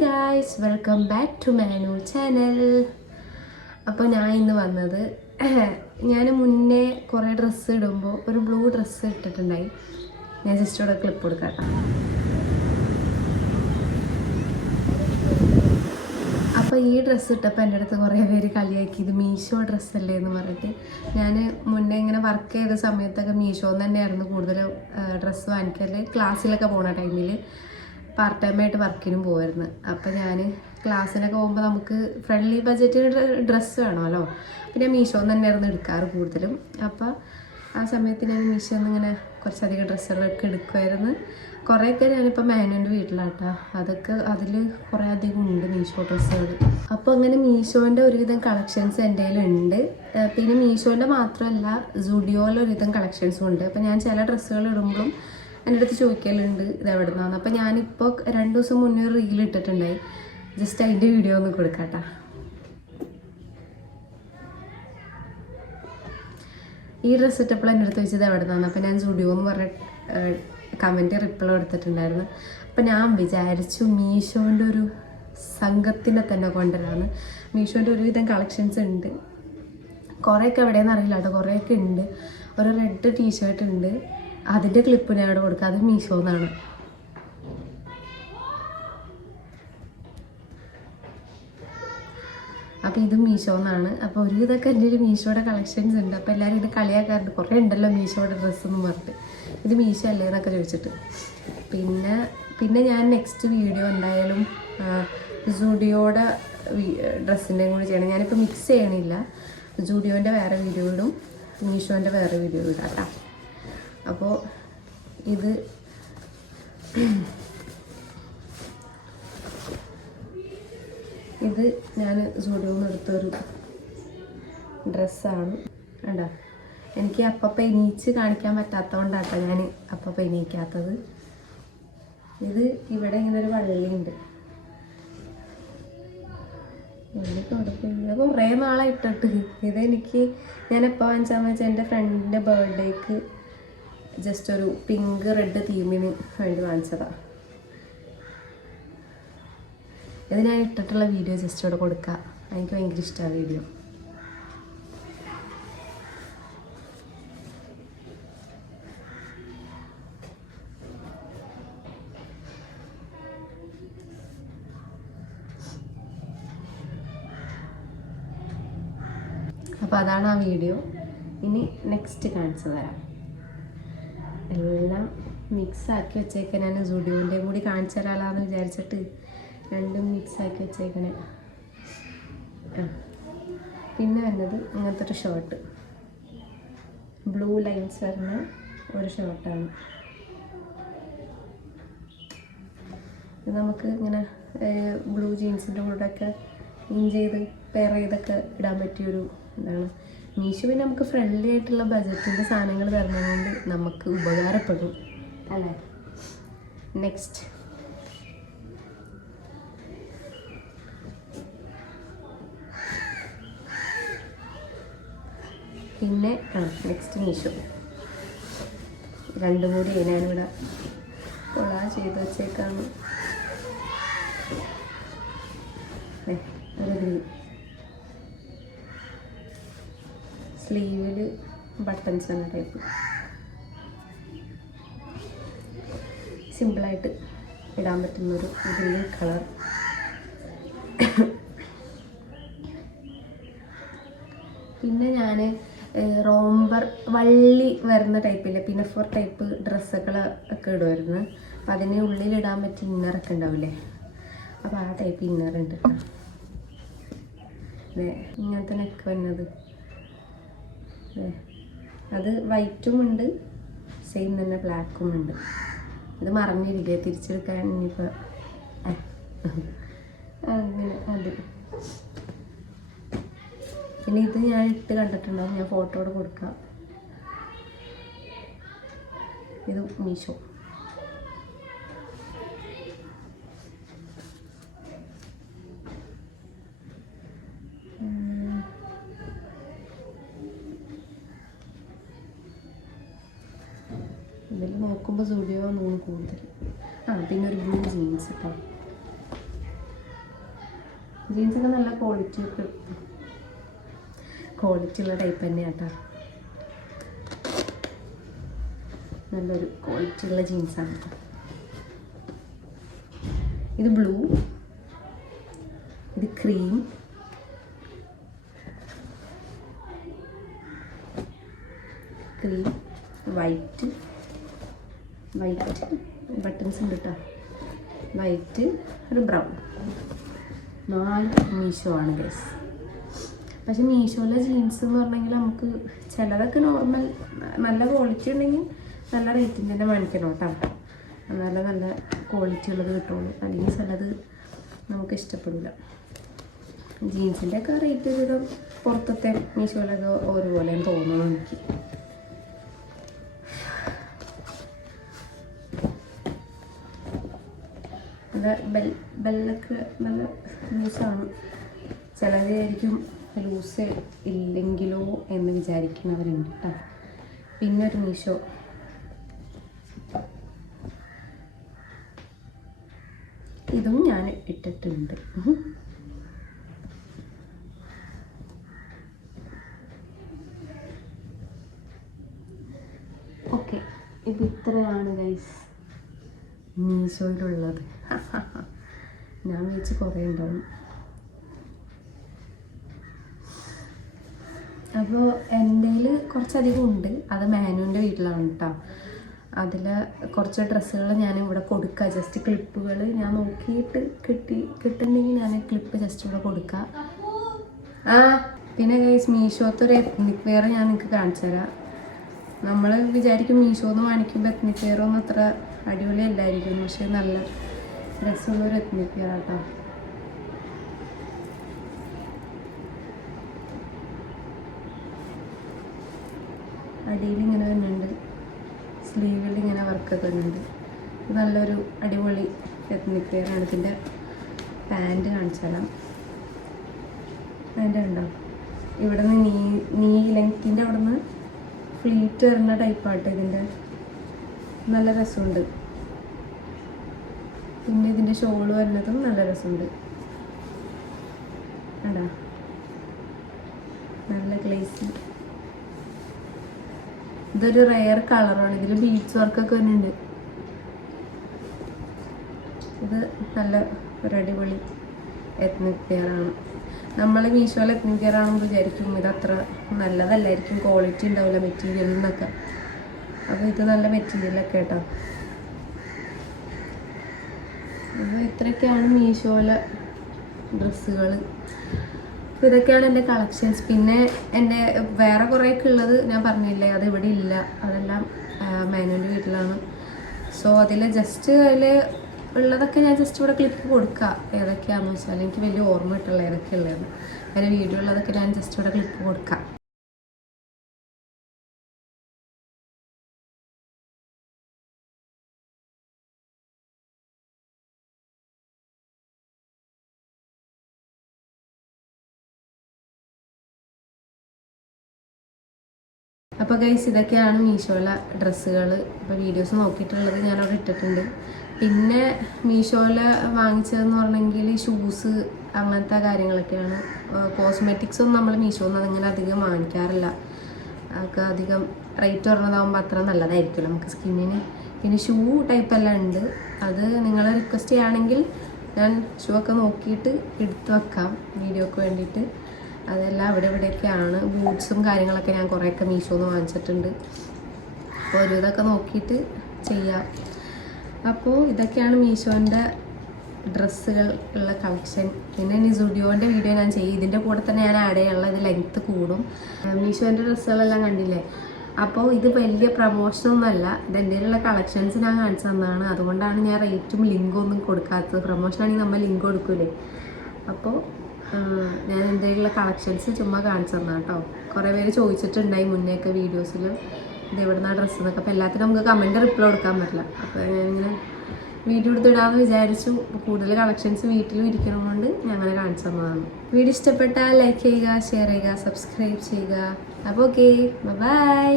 Guys welcome back to Manu channel അപ്പോൾ ഞാൻ ഇന്ന് വന്നത് ഞാൻ മുന്നേ കുറേ ഡ്രസ്സ് ഇടുമ്പോൾ ഒരു ബ്ലൂ ഡ്രസ്സ് ഇട്ടിട്ടുണ്ടായി. ഞാൻ ജസ്റ്റോടെ ക്ലിപ്പ് കൊടുക്കാം. അപ്പോൾ ഈ ഡ്രസ്സ് ഇട്ടപ്പോൾ എന്റെ അടുത്ത് കുറേ പേര് കളിയാക്കി ഇത് മീഷോ ഡ്രസ്സല്ലേ എന്ന് പറഞ്ഞിട്ട് ഞാൻ മുന്നേ ഇങ്ങനെ വർക്ക് ചെയ്ത സമയത്തൊക്കെ മീഷോ തന്നെയായിരുന്നു കൂടുതൽ ഡ്രസ്സ് വാങ്ങിക്കൽ ക്ലാസ്സിലൊക്കെ പോണ ടൈമിൽ പാർട്ട് ടൈം ആയിട്ട് വർക്കിനും പോയിരുന്നു അപ്പോൾ ഞാൻ ക്ലാസ്സിനൊക്കെ പോകുമ്പോൾ നമുക്ക് ഫ്രണ്ട്ലി ബഡ്ജറ്റ് ഡ്രസ്സ് വേണമല്ലോ. പിന്നെ മീഷോ തന്നെയായിരുന്നു എടുക്കാറ് കൂടുതലും. അപ്പോൾ ആ സമയത്ത് ഞാൻ മീഷോന്ന് ഇങ്ങനെ കുറച്ചധികം ഡ്രസ്സുകളൊക്കെ എടുക്കുമായിരുന്നു കുറേയൊക്കെ ഞാനിപ്പോൾ മാനുവിന്റെ വീട്ടിലാട്ടോ. അതൊക്കെ അതിൽ കുറേ അധികം ഉണ്ട് മീഷോ ഡ്രസ്സുകൾ അപ്പോൾ അങ്ങനെ മീഷോന്റെ ഒരുവിധം കളക്ഷൻസ് എന്റെ ഏഹ് പിന്നെ മീഷോന്റെ മാത്രമല്ല സുഡിയോയിലൊരുവിധം കളക്ഷൻസും ഉണ്ട്. അപ്പോൾ ഞാൻ ചില ഡ്രസ്സുകൾ ഇടുമ്പോഴും എന്റെ അടുത്ത് ചോദിക്കലുണ്ട് ഇത് എവിടെ നിന്നാണ് അപ്പോൾ ഞാനിപ്പോൾ രണ്ട് ദിവസം മുന്നേ ഒരു റീൽ ഇട്ടിട്ടുണ്ടായി. ജസ്റ്റ് അതിന്റെ വീഡിയോ ഒന്ന് കൊടുക്കാട്ടാ. ഈ ഡ്രസ്സ് ഇട്ടപ്പോൾ എന്റെ അടുത്ത് വെച്ചത് എവിടെ നിന്നാണ് അപ്പോൾ ഞാൻ സ്റ്റുഡിയോ എന്ന് പറഞ്ഞ കമന്റ് റിപ്ലൈ എടുത്തിട്ടുണ്ടായിരുന്നു അപ്പം ഞാൻ വിചാരിച്ചു മീഷോന്റെ ഒരു സംഘത്തിനെ തന്നെ കൊണ്ടുവരാമെന്ന് മീഷോന്റെ ഒരുവിധം കളക്ഷൻസ് ഉണ്ട്. കുറേയൊക്കെ എവിടെയെന്ന് അറിയില്ല കേട്ടോ കുറേയൊക്കെ ഉണ്ട്. ഒരു റെഡ് ടീഷർട്ട് ഉണ്ട്. അതിന്റെ ക്ലിപ്പ് ഞാൻ ഇവിടെ കൊടുക്കുക. അത് മീഷോന്നാണ് അപ്പോൾ ഇത് മീഷോന്നാണ് അപ്പോൾ ഒരു ഇതൊക്കെ എന്റെ ഒരു മീഷോയുടെ കളക്ഷൻസ് ഉണ്ട്. അപ്പോൾ എല്ലാവരും ഇത് കളിയാക്കാറുണ്ട്. കുറേ ഉണ്ടല്ലോ മീഷോയുടെ ഡ്രസ്സ് എന്ന് പറഞ്ഞിട്ട്. ഇത് മീഷോ അല്ലേ എന്നൊക്കെ ചോദിച്ചിട്ട്. പിന്നെ പിന്നെ ഞാൻ നെക്സ്റ്റ് വീഡിയോ എന്തായാലും ജൂഡിയോടെ ഡ്രസ്സിന്റെ കൂടി ചെയ്യണം. ഞാനിപ്പോൾ മിക്സ് ചെയ്യണില്ല. ജൂഡിയോന്റെ വേറെ വീഡിയോ ഇടും. മീഷോന്റെ വേറെ വീഡിയോ ഇടാം കേട്ടോ. അപ്പോൾ ഇത് ഇത് ഞാൻ സൂര്യവും എടുത്തൊരു ഡ്രസ്സാണ്. കണ്ടോ? എനിക്ക് അപ്പപ്പം എണീച്ച് കാണിക്കാൻ പറ്റാത്തതുകൊണ്ടാട്ടോ ഞാൻ അപ്പപ്പം എണീക്കാത്തത്. ഇത് ഇവിടെ ഇങ്ങനെ ഒരു വള്ളിയുണ്ട് എനിക്ക് കൊടുക്കില്ല കുറേ നാളായിട്ടിട്ട് ഇതെനിക്ക് ഞാൻ എപ്പോൾ വാങ്ങിച്ചാൽ വെച്ചാൽ എന്റെ ഫ്രണ്ടിന്റെ ബർത്ത്ഡേക്ക് ജസ്റ്റ് ഒരു പിങ്ക് റെഡ് തീമിന് വേണ്ടി വാങ്ങിച്ചതാണ് ഇത് ഞാൻ ഇട്ടിട്ടുള്ള വീഡിയോ ജസ്റ്റ് ഇവിടെ കൊടുക്കാം. എനിക്ക് ഭയങ്കര ഇഷ്ടമാണ് വീഡിയോ അപ്പോൾ അതാണ് ആ വീഡിയോ ഇനി നെക്സ്റ്റ് കാണിച്ചു തരാം. എല്ലാം മിക്സ് ആക്കി വെച്ചേക്കാൻ ഞാൻ സുഡിയോന്റെ കൂടി കാണിച്ചു തരാമെന്ന് വിചാരിച്ചിട്ട് രണ്ടും മിക്സ് ആക്കി വെച്ചേക്കണേ പിന്നെ വരുന്നത് അങ്ങനത്തെ ഒരു ഷർട്ട്. ബ്ലൂ ലൈൻസ് വരുന്ന ഒരു ഷർട്ടാണ്. ഇത് നമുക്ക് ഇങ്ങനെ ബ്ലൂ ജീൻസിന്റെ കൂടെയൊക്കെ ഇൻ ചെയ്ത് പെയർ ചെയ്തൊക്കെ ഇടാൻ പറ്റിയൊരു എന്താണ് മീഷോ പിന്നെ നമുക്ക് ഫ്രണ്ട്ലി ആയിട്ടുള്ള ബജറ്റിന്റെ സാധനങ്ങൾ തരുന്നതുകൊണ്ട് നമുക്ക് ഉപകാരപ്പെടും. അല്ലേ? നെക്സ്റ്റ് പിന്നെ ആ നെക്സ്റ്റ് മീശോ. രണ്ടും കൂടി ഞാനിവിടെ കൊളാ ചെയ്ത് വെച്ചേക്കാണ്. ഒരു ഗ്രീൻ. സ്ലീവിൽ ബട്ടൺസ് തന്നെ ടൈപ്പ്. സിമ്പിളായിട്ട് ഇടാൻ പറ്റുന്നൊരു ഗ്രീൻ കളർ. പിന്നെ ഞാൻ റോംബർ വള്ളി വരുന്ന ടൈപ്പില്ല പിന്നെ ഫോർ ടൈപ്പ് ഡ്രസ്സുകൾ ഒക്കെ ഇടുമായിരുന്നു അപ്പം അതിന് ഉള്ളിലിടാൻ പറ്റിയ ഇന്നറൊക്കെ ഉണ്ടാവില്ലേ? അപ്പോൾ ആ ടൈപ്പ് ഇന്നറുണ്ട് ഇങ്ങനത്തെ നെക്ക് വരുന്നത്. അത് വൈറ്റും ഉണ്ട്. സെയിം തന്നെ ബ്ലാക്കും ഉണ്ട്. ഇത് മറന്നിരിക്കുക തിരിച്ചെടുക്കാൻ ഇനിയിപ്പോൾ അങ്ങനെ അത്. പിന്നെ ഇത് ഞാൻ ഇട്ട് കണ്ടിട്ടുണ്ടാവും ഞാൻ ഫോട്ടോയോട് കൊടുക്കാം. ഇത് മീഷോ ഉം. ഇതിൽ നോക്കുമ്പോൾ സ്റ്റുഡിയോ തോന്നുന്നു കൂടുതൽ. ആ പിന്നെ ഒരു ബ്ലൂ ജീൻസ് കേട്ടോ ജീൻസൊക്കെ നല്ല ക്വാളിറ്റി ഒക്കെ ക്വാളിറ്റി ഉള്ള ടൈപ്പ് തന്നെയാണ് കേട്ടോ നല്ലൊരു ക്വാളിറ്റി ഉള്ള ജീൻസാണ് ഇത് ബ്ലൂ ഇത് cream cream white white buttons ഉണ്ട് കേട്ടോ വൈറ്റ് ഒരു ബ്രൗൺ. നാല് മീഷോ ആണ് ഗസ് പക്ഷെ മീഷോയിലെ ജീൻസ് എന്ന് പറഞ്ഞെങ്കിൽ നമുക്ക് ചിലതൊക്കെ നോർമൽ നല്ല ക്വാളിറ്റി ഉണ്ടെങ്കിൽ നല്ല റേറ്റിന്റെ തന്നെ വാങ്ങിക്കണം കേട്ടോ നല്ല നല്ല ക്വാളിറ്റി ഉള്ളത് കിട്ടുള്ളൂ. അല്ലെങ്കിൽ ചിലത് നമുക്ക് ഇഷ്ടപ്പെടില്ല ജീൻസിന്റെ ഒക്കെ റേറ്റ് ഒരുവിധം പുറത്തത്തെ മീഷോയിലൊക്കെ ഒരുപോലെ തോന്നുന്നു എനിക്ക്. നല്ല ബെൽ ബെല്ലൊക്കെ നല്ല ലൂസാണ് ചിലരായിരിക്കും ലൂസ് ഇല്ലെങ്കിലോ എന്ന് വിചാരിക്കുന്നവരുണ്ട് കേട്ടോ പിന്നെ ഒരു മീഷോ ഇതും ഞാൻ ഇട്ടിട്ടുണ്ട്. ഓക്കെ ഇത് ഇത്രയാണ് ഗൈസ് മീശോയിലുള്ളത് ഞാൻ വിളിച്ച് കുറേ ഉണ്ടാവും. അപ്പോൾ എന്റെ കുറച്ചധികം ഉണ്ട്. അത് മാനുവിന്റെ വീട്ടിലാണ് കേട്ടോ അതിൽ കുറച്ച് ഡ്രസ്സുകൾ ഞാൻ ഇവിടെ കൊടുക്കുക ജസ്റ്റ് ക്ലിപ്പുകൾ ഞാൻ നോക്കിയിട്ട് കിട്ടി കിട്ടുന്നുണ്ടെങ്കിൽ ഞാൻ ക്ലിപ്പ് ജസ്റ്റ് ഇവിടെ കൊടുക്കുക ആ പിന്നെ ഗൈസ് മീഷോത്ത് ഒരു എത്നിക് വെയർ ഞാൻ നിങ്ങൾക്ക് കാണിച്ചു തരാം. നമ്മൾ വിചാരിക്കും മീഷോന്ന് വാങ്ങിക്കുമ്പോൾ എത്നിക് വെയർ ഒന്നും അത്ര അടിപൊളി അല്ലായിരിക്കും പക്ഷെ നല്ല രസമുള്ളൊരു എത്നിക് വെയർ ആട്ടോ. അടിയിൽ ഇങ്ങനെ വരുന്നുണ്ട് സ്ലീവിൽ ഇങ്ങനെ വർക്ക് വരുന്നുണ്ട് നല്ലൊരു അടിപൊളി എത്നിക് വെയർ ആണ്. ഇതിന്റെ പാന്റ് കാണിച്ചു തരാം. പാന്റ് ഉണ്ടോ? ഇവിടെ നിന്ന് നീ നീ ലെങ്ത്തിന്റെ അവിടെ നിന്ന് ഫ്ലീറ്റ് വരുന്ന ടൈപ്പാട്ടോ ഇതിന്റെ നല്ല രസമുണ്ട്. പിന്നെ ഇതിന്റെ ഷോൾ വരുന്നതും നല്ല രസമുണ്ട്. കണ്ടാ നല്ല ഗ്ലേസി ഇതൊരു റെയർ കളറാണ് ഇതിൽ ബീഡ്സ് വർക്കൊക്കെ വരുന്നുണ്ട് ഇത് നല്ല ഒരു അടിപൊളി എത്നിക് കെയറാണ് നമ്മൾ മീഷോയിൽ എത്നിക് വെയർ ആണെന്ന് വിചാരിക്കും. ഇത് അത്ര നല്ലതല്ലായിരിക്കും. ക്വാളിറ്റി ഉണ്ടാവില്ല മെറ്റീരിയൽ എന്നൊക്കെ അപ്പോൾ ഇത് നല്ല മെറ്റീരിയലൊക്കെ കേട്ടോ. അപ്പോൾ ഇത്രയൊക്കെയാണ് മീഷോയിലെ ഡ്രസ്സുകൾ ഇതൊക്കെയാണ് എന്റെ കളക്ഷൻസ്. പിന്നെ എന്റെ വേറെ കുറേയൊക്കെ ഉള്ളത് ഞാൻ പറഞ്ഞില്ലേ അത് ഇവിടെ ഇല്ല. അതെല്ലാം മേനോന്റെ വീട്ടിലാണ്. സോ അതിൽ ജസ്റ്റ് അതിൽ ഉള്ളതൊക്കെ ഞാൻ ജസ്റ്റ് ഇവിടെ ക്ലിപ്പ് കൊടുക്കുക ഏതൊക്കെയാണെന്ന് വെച്ചാൽ എനിക്ക് വലിയ ഓർമ്മ കിട്ടുള്ള ഏതൊക്കെയുള്ളതെന്ന് അതിന്റെ വീഡിയോ ഉള്ളതൊക്കെ ഞാൻ ജസ്റ്റ് ഇവിടെ ക്ലിപ്പ് കൊടുക്കാം. അപ്പോൾ ഗൈസ് ഇതൊക്കെയാണ് മീഷോയിലെ ഡ്രസ്സുകൾ ഇപ്പോൾ വീഡിയോസ് നോക്കിയിട്ടുള്ളത് ഞാൻ അവിടെ ഇട്ടിട്ടുണ്ട്. പിന്നെ മീഷോയിൽ വാങ്ങിച്ചതെന്ന് പറഞ്ഞെങ്കിൽ ഷൂസ് അങ്ങനത്തെ കാര്യങ്ങളൊക്കെയാണ്. കോസ്മെറ്റിക്സ് ഒന്നും നമ്മൾ മീഷോന്ന് അങ്ങനെ അധികം വാങ്ങിക്കാറില്ല. അതൊക്കെ അധികം റേറ്റ് കുറഞ്ഞതാകുമ്പോൾ അത്ര നല്ലതായിരിക്കുമല്ലോ നമുക്ക് സ്കിന്നിന് പിന്നെ ഷൂ ടൈപ്പ് എല്ലാം ഉണ്ട്. അത് നിങ്ങൾ റിക്വസ്റ്റ് ചെയ്യുകയാണെങ്കിൽ ഞാൻ ഷൂ ഒക്കെ നോക്കിയിട്ട് എടുത്തു വെക്കാം. വീഡിയോക്ക് വേണ്ടിയിട്ട്. അതെല്ലാം ഇവിടെ ഇവിടെയൊക്കെയാണ്. ബൂട്ട്സും കാര്യങ്ങളൊക്കെ ഞാൻ കുറേയൊക്കെ മീഷോന്ന് വാങ്ങിച്ചിട്ടുണ്ട്. അപ്പോൾ ഒരു ഇതൊക്കെ നോക്കിയിട്ട് ചെയ്യാം. അപ്പോൾ ഇതൊക്കെയാണ് മീഷോന്റെ ഡ്രസ്സുകൾ ഉള്ള കളക്ഷൻ. പിന്നെ ഇനി സുഡിയോന്റെ വീഡിയോ ഞാൻ ചെയ്യും. ഇതിന്റെ കൂടെ തന്നെ ഞാൻ ആഡ് ചെയ്യാനുള്ള ഇത് ലെങ്ത്ത് കൂടും. മീഷോന്റെ ഡ്രസ്സുകളെല്ലാം കണ്ടില്ലേ? അപ്പോൾ ഇത് വലിയ പ്രമോഷനൊന്നുമല്ല ഇത് എന്റെ ഉള്ള കളക്ഷൻസ് ഞാൻ കാണിച്ചു തന്നതാണ്. അതുകൊണ്ടാണ് ഞാൻ റേറ്റും ലിങ്കും ഒന്നും കൊടുക്കാത്തത്. പ്രൊമോഷനാണെങ്കിൽ നമ്മൾ ലിങ്ക് കൊടുക്കൂലേ? അപ്പോൾ ഞാൻ എന്തെങ്കിലും കളക്ഷൻസ് ചുമ്മാ കാണിച്ചു തന്നെ കേട്ടോ കുറേ പേര് ചോദിച്ചിട്ടുണ്ടായി മുന്നേ ഒക്കെ വീഡിയോസിൽ ഇത് എവിടുന്ന ഡ്രസ്സ് എന്നൊക്കെ അപ്പോൾ എല്ലാത്തിനും നമുക്ക് കമന്റ് റിപ്ലൈ കൊടുക്കാൻ പറ്റില്ല. അപ്പോൾ ഞാനിങ്ങനെ വീഡിയോ എടുത്തിടാമെന്ന് വിചാരിച്ചു. കൂടുതൽ കളക്ഷൻസ് വീട്ടിലും ഇരിക്കണമുണ്ട് ഞാൻ അങ്ങനെ കാണിച്ചു തന്നതാണ് വീഡിയോ ഇഷ്ടപ്പെട്ടാൽ ലൈക്ക് ചെയ്യുക ഷെയർ ചെയ്യുക സബ്സ്ക്രൈബ് ചെയ്യുക. അപ്പോൾ ഓക്കെ ബൈ